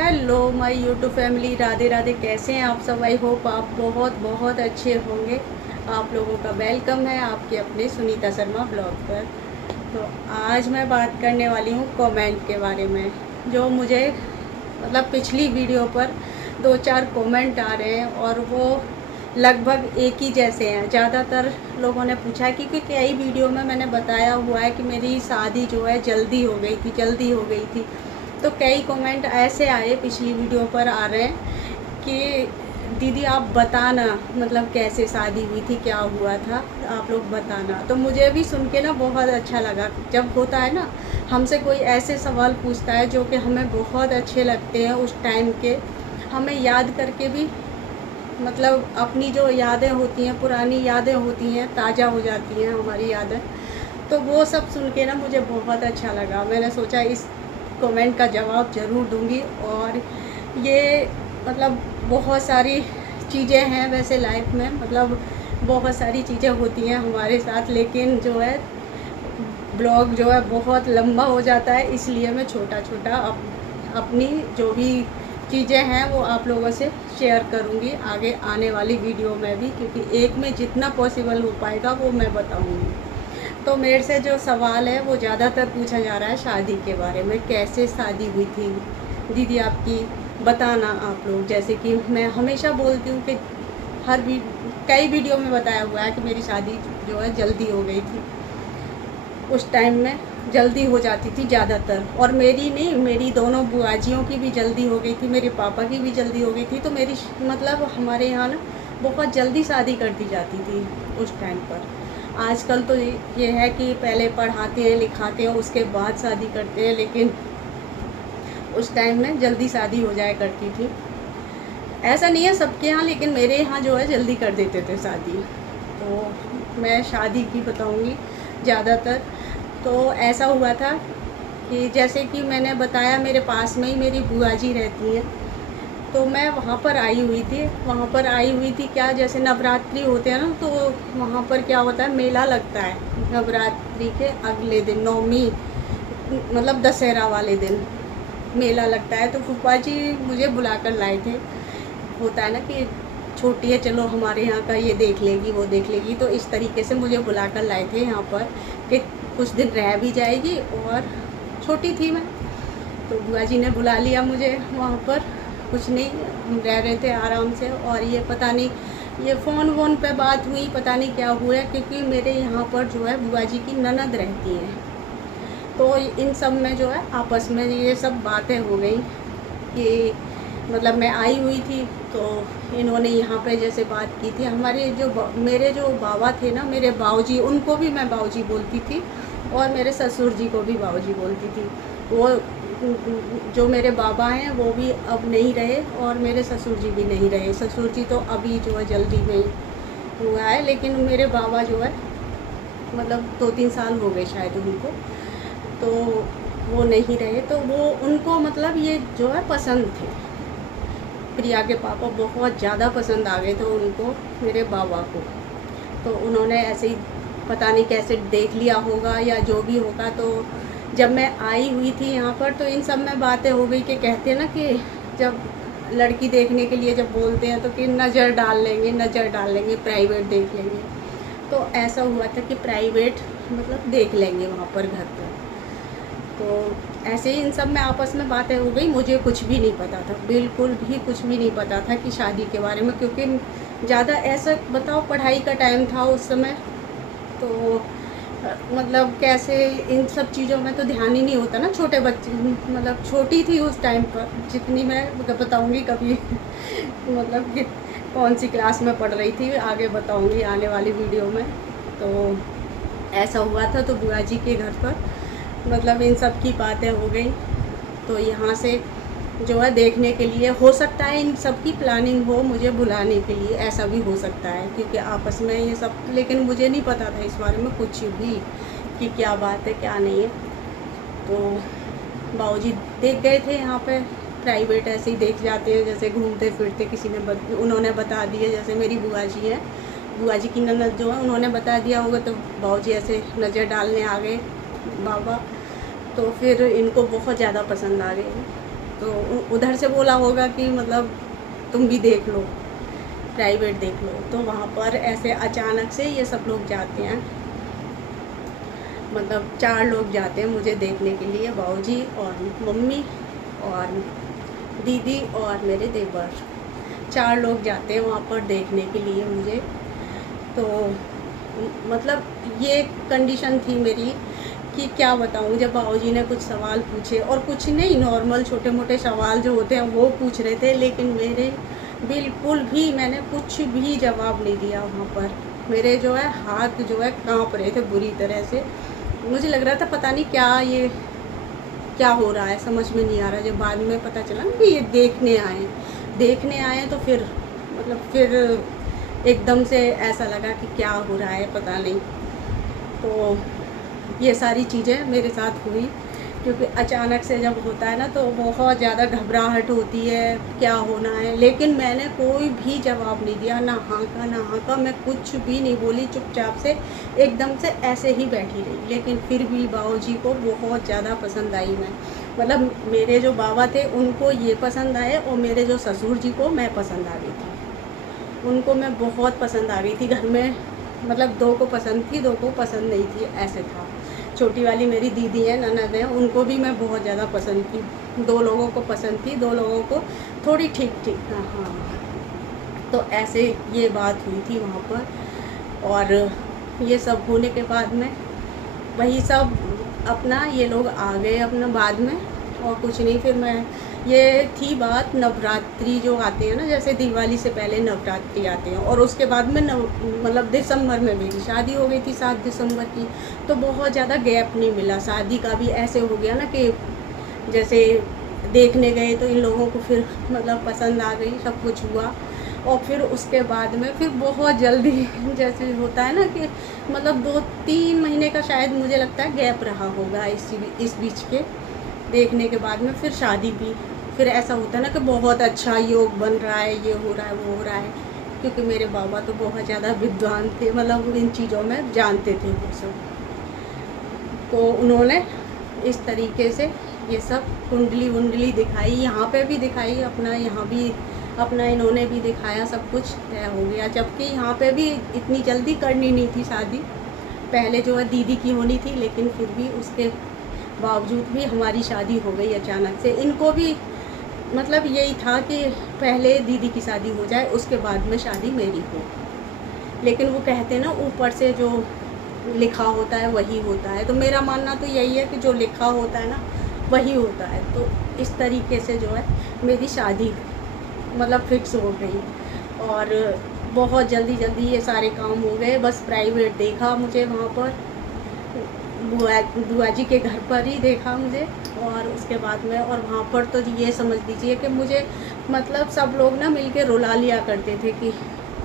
Hello my YouTube family, Radhe Radhe. कैसे हैं आप सब? आई होप आप बहुत बहुत अच्छे होंगे। आप लोगों का वेलकम है आपके अपने सुनीता शर्मा ब्लॉग पर। तो आज मैं बात करने वाली हूँ कमेंट के बारे में। जो मुझे मतलब पिछली वीडियो पर 2-4 कमेंट आ रहे हैं और वो लगभग एक ही जैसे हैं। ज़्यादातर लोगों ने पूछा है कि कई वीडियो में मैंने बताया हुआ है कि मेरी शादी जो है जल्दी हो गई थी। तो कई कमेंट ऐसे आए, पिछली वीडियो पर आ रहे हैं कि दीदी आप बताना, मतलब कैसे शादी हुई थी, क्या हुआ था, आप लोग बताना। तो मुझे भी सुन के ना बहुत अच्छा लगा। जब होता है ना, हमसे कोई ऐसे सवाल पूछता है जो कि हमें बहुत अच्छे लगते हैं उस टाइम के, हमें याद करके भी मतलब अपनी जो यादें होती हैं, पुरानी यादें होती हैं, ताज़ा हो जाती हैं हमारी यादें। तो वो सब सुन के ना मुझे बहुत अच्छा लगा। मैंने सोचा इस कमेंट का जवाब ज़रूर दूंगी। और ये मतलब बहुत सारी चीज़ें हैं वैसे लाइफ में, मतलब बहुत सारी चीज़ें होती हैं हमारे साथ, लेकिन जो है ब्लॉग जो है बहुत लंबा हो जाता है, इसलिए मैं छोटा छोटा अपनी जो भी चीज़ें हैं वो आप लोगों से शेयर करूंगी आगे आने वाली वीडियो में भी, क्योंकि एक में जितना पॉसिबल हो पाएगा वो मैं बताऊंगी। तो मेरे से जो सवाल है वो ज़्यादातर पूछा जा रहा है शादी के बारे में, कैसे शादी हुई थी दीदी आपकी, बताना आप लोग। जैसे कि मैं हमेशा बोलती हूँ कि कई वीडियो में बताया हुआ है कि मेरी शादी जो है जल्दी हो गई थी। उस टाइम में जल्दी हो जाती थी ज़्यादातर, और मेरी नहीं, मेरी दोनों बुआजियों की भी जल्दी हो गई थी, मेरे पापा की भी जल्दी हो गई थी। तो मेरी मतलब हमारे यहाँ ना बहुत जल्दी शादी कर दी जाती थी उस टाइम पर। आजकल तो ये है कि पहले पढ़ाते हैं लिखाते हैं उसके बाद शादी करते हैं, लेकिन उस टाइम में जल्दी शादी हो जाया करती थी। ऐसा नहीं है सबके यहाँ, लेकिन मेरे यहाँ जो है जल्दी कर देते थे शादी। तो मैं शादी की बताऊँगी ज़्यादातर। तो ऐसा हुआ था कि जैसे कि मैंने बताया, मेरे पास में ही मेरी बुआ जी रहती हैं। तो मैं वहाँ पर आई हुई थी क्या, जैसे नवरात्रि होते हैं ना, तो वहाँ पर क्या होता है, मेला लगता है नवरात्रि के अगले दिन, नवमी मतलब दशहरा वाले दिन मेला लगता है। तो फूफा जी मुझे बुला कर लाए थे। होता है ना कि छोटी है, चलो हमारे यहाँ का ये देख लेगी वो देख लेगी, तो इस तरीके से मुझे बुला कर लाए थे यहाँ पर कि कुछ दिन रह भी जाएगी। और छोटी थी मैं, तो बुआ जी ने बुला लिया मुझे वहाँ पर। कुछ नहीं, हम रह रहे थे आराम से। और ये पता नहीं, ये फ़ोन वोन पे बात हुई, पता नहीं क्या हुआ है, क्योंकि मेरे यहाँ पर जो है बुआ जी की ननद रहती हैं। तो इन सब में जो है आपस में ये सब बातें हो गई कि मतलब मैं आई हुई थी, तो इन्होंने यहाँ पे जैसे बात की थी। हमारे मेरे जो बाबा थे ना, मेरे बाऊजी, उनको भी मैं बाऊजी बोलती थी, और मेरे ससुर जी को भी बाऊजी बोलती थी। वो जो मेरे बाबा हैं वो भी अब नहीं रहे, और मेरे ससुर जी भी नहीं रहे। ससुर जी तो अभी जो है जल्दी में ही हुआ है, लेकिन मेरे बाबा जो है मतलब 2-3 साल हो गए शायद उनको, तो वो नहीं रहे। तो वो उनको मतलब ये जो है पसंद थे, प्रिया के पापा बहुत ज़्यादा पसंद आ गए थे उनको, मेरे बाबा को। तो उन्होंने ऐसे ही पता नहीं कैसे देख लिया होगा या जो भी होगा। तो जब मैं आई हुई थी यहाँ पर, तो इन सब में बातें हो गई कि कहते हैं ना कि जब लड़की देखने के लिए जब बोलते हैं तो कि नज़र डाल लेंगे, प्राइवेट देख लेंगे। तो ऐसा हुआ था कि प्राइवेट मतलब देख लेंगे वहाँ पर घर पर। तो ऐसे ही इन सब में आपस में बातें हो गई। मुझे कुछ भी नहीं पता था, बिल्कुल भी कुछ भी नहीं पता था कि शादी के बारे में, क्योंकि ज़्यादा ऐसा बताओ पढ़ाई का टाइम था उस समय। तो मतलब कैसे इन सब चीज़ों में तो ध्यान ही नहीं होता ना, छोटे बच्चे, मतलब छोटी थी उस टाइम पर, जितनी मैं बताऊँगी कभी मतलब कि कौन सी क्लास में पढ़ रही थी आगे बताऊँगी आने वाली वीडियो में। तो ऐसा हुआ था। तो बुआ जी के घर पर मतलब इन सब की बातें हो गई। तो यहाँ से जो है देखने के लिए, हो सकता है इन सब की प्लानिंग हो मुझे बुलाने के लिए, ऐसा भी हो सकता है, क्योंकि आपस में ये सब, लेकिन मुझे नहीं पता था इस बारे में कुछ भी कि क्या बात है क्या नहीं है। तो बाबूजी देख गए थे यहाँ पे, प्राइवेट ऐसे ही देख जाते हैं, जैसे घूमते फिरते, किसी ने उन्होंने बता दिया, जैसे मेरी बुआ जी है, बुआ जी की ननद जो है, उन्होंने बता दिया होगा। तो बाबूजी ऐसे नज़र डालने आ गए बाबा। तो फिर इनको बहुत ज़्यादा पसंद आ गए। तो उधर से बोला होगा कि मतलब तुम भी देख लो, प्राइवेट देख लो। तो वहाँ पर ऐसे अचानक से ये सब लोग जाते हैं, मतलब 4 लोग जाते हैं मुझे देखने के लिए, बाबूजी और मम्मी और दीदी और मेरे देवर, 4 लोग जाते हैं वहाँ पर देखने के लिए मुझे। तो मतलब ये कंडीशन थी मेरी कि क्या बताऊँ, जब बाबूजी ने कुछ सवाल पूछे, और कुछ नहीं, नॉर्मल छोटे मोटे सवाल जो होते हैं वो पूछ रहे थे, लेकिन मेरे बिल्कुल भी मैंने कुछ भी जवाब नहीं दिया वहाँ पर। मेरे जो है हाथ जो है कांप रहे थे बुरी तरह से। मुझे लग रहा था पता नहीं क्या हो रहा है, समझ में नहीं आ रहा। जब बाद में पता चला ना कि ये देखने आए तो फिर मतलब फिर एकदम से ऐसा लगा कि क्या हो रहा है पता नहीं। तो ये सारी चीज़ें मेरे साथ हुई, क्योंकि अचानक से जब होता है ना तो बहुत ज़्यादा घबराहट होती है, क्या होना है। लेकिन मैंने कोई भी जवाब नहीं दिया, ना हाँ का मैं कुछ भी नहीं बोली, चुपचाप से एकदम से ऐसे ही बैठी रही। लेकिन फिर भी बाबूजी को बहुत ज़्यादा पसंद आई मैं, मतलब मेरे जो बाबा थे उनको ये पसंद आए, और मेरे जो ससुर जी को मैं पसंद आ गई थी, उनको मैं बहुत पसंद आ गई थी। घर में मतलब 2 को पसंद थी, 2 को पसंद नहीं थी, ऐसे था। छोटी वाली मेरी दीदी है, ननद है, उनको भी मैं बहुत ज़्यादा पसंद थी। 2 लोगों को पसंद थी, 2 लोगों को थोड़ी ठीक हाँ। तो ऐसे ये बात हुई थी वहाँ पर। और ये सब होने के बाद में वही सब अपना ये लोग आ गए अपना बाद में, और कुछ नहीं। फिर मैं ये थी बात, नवरात्रि जो आते हैं ना, जैसे दिवाली से पहले नवरात्रि आते हैं, और उसके बाद में मतलब दिसंबर में मेरी शादी हो गई थी 7 दिसंबर की। तो बहुत ज़्यादा गैप नहीं मिला, शादी का भी ऐसे हो गया ना कि जैसे देखने गए तो इन लोगों को फिर मतलब पसंद आ गई, सब कुछ हुआ। और फिर उसके बाद में फिर बहुत जल्दी जैसे होता है ना कि मतलब 2-3 महीने का शायद मुझे लगता है गैप रहा होगा इस बीच के देखने के बाद में फिर शादी भी। फिर ऐसा होता है ना कि बहुत अच्छा योग बन रहा है, ये हो रहा है, वो हो रहा है, क्योंकि मेरे बाबा तो बहुत ज़्यादा विद्वान थे, मतलब इन चीज़ों में जानते थे वो सब। तो उन्होंने इस तरीके से ये सब कुंडली दिखाई, यहाँ पे भी दिखाई अपना, यहाँ भी अपना इन्होंने भी दिखाया, सब कुछ तय हो गया। जबकि यहाँ पे भी इतनी जल्दी करनी नहीं थी शादी, पहले जो है दीदी की होनी थी, लेकिन फिर भी उसके बावजूद भी हमारी शादी हो गई अचानक से। इनको भी मतलब यही था कि पहले दीदी की शादी हो जाए, उसके बाद में शादी मेरी हो। लेकिन वो कहते हैं ना ऊपर से जो लिखा होता है वही होता है, तो मेरा मानना तो यही है कि जो लिखा होता है ना वही होता है। तो इस तरीके से जो है मेरी शादी मतलब फिक्स हो गई, और बहुत जल्दी ये सारे काम हो गए। बस प्राइवेट देखा मुझे वहाँ पर, बुआ जी के घर पर ही देखा मुझे, और उसके बाद में और वहाँ पर तो ये समझ लीजिए कि मुझे मतलब सब लोग ना मिलके रुला लिया करते थे कि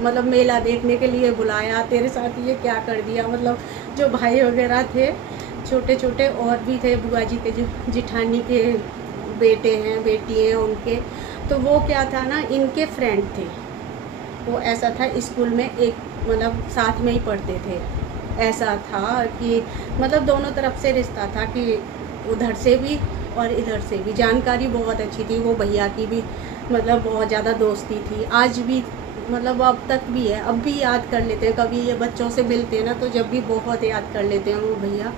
मतलब मेला देखने के लिए बुलाया, तेरे साथ ये क्या कर दिया। मतलब जो भाई वगैरह थे छोटे छोटे और भी थे, बुआ जी के जो जिठानी के बेटे हैं बेटी हैं उनके, तो वो क्या था ना इनके फ्रेंड थे। वो ऐसा था स्कूल में एक मतलब साथ में ही पढ़ते थे, ऐसा था कि मतलब दोनों तरफ से रिश्ता था कि उधर से भी और इधर से भी। जानकारी बहुत अच्छी थी, वो भैया की भी मतलब बहुत ज़्यादा दोस्ती थी, आज भी मतलब अब तक भी है। अब भी याद कर लेते हैं, कभी ये बच्चों से मिलते हैं ना तो जब भी बहुत याद कर लेते हैं वो भैया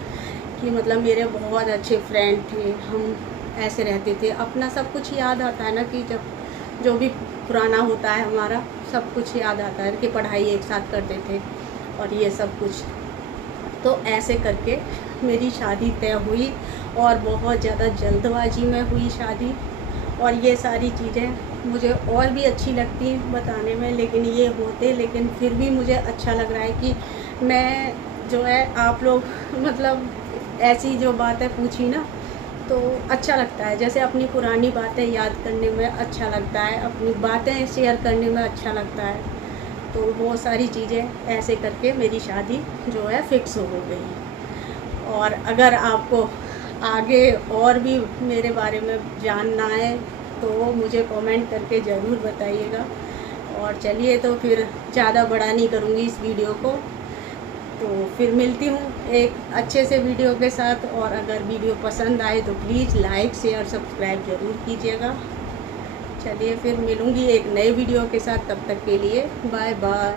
कि मतलब मेरे बहुत अच्छे फ्रेंड थे, हम ऐसे रहते थे। अपना सब कुछ याद आता है ना कि जब जो भी पुराना होता है हमारा सब कुछ याद आता है कि पढ़ाई एक साथ करते थे और ये सब कुछ। तो ऐसे करके मेरी शादी तय हुई, और बहुत ज़्यादा जल्दबाजी में हुई शादी। और ये सारी चीज़ें मुझे और भी अच्छी लगती हैं बताने में, लेकिन ये होते, लेकिन फिर भी मुझे अच्छा लग रहा है कि मैं जो है आप लोग मतलब ऐसी जो बातें पूछी ना तो अच्छा लगता है। जैसे अपनी पुरानी बातें याद करने में अच्छा लगता है, अपनी बातें शेयर करने में अच्छा लगता है। तो वो सारी चीज़ें ऐसे करके मेरी शादी जो है फ़िक्स हो गई। और अगर आपको आगे और भी मेरे बारे में जानना है तो मुझे कमेंट करके ज़रूर बताइएगा। और चलिए तो फिर ज़्यादा बड़ा नहीं करूँगी इस वीडियो को, तो फिर मिलती हूँ एक अच्छे से वीडियो के साथ, और अगर वीडियो पसंद आए तो प्लीज़ लाइक शेयर सब्सक्राइब ज़रूर कीजिएगा। चलिए फिर मिलूँगी एक नए वीडियो के साथ, तब तक के लिए बाय बाय।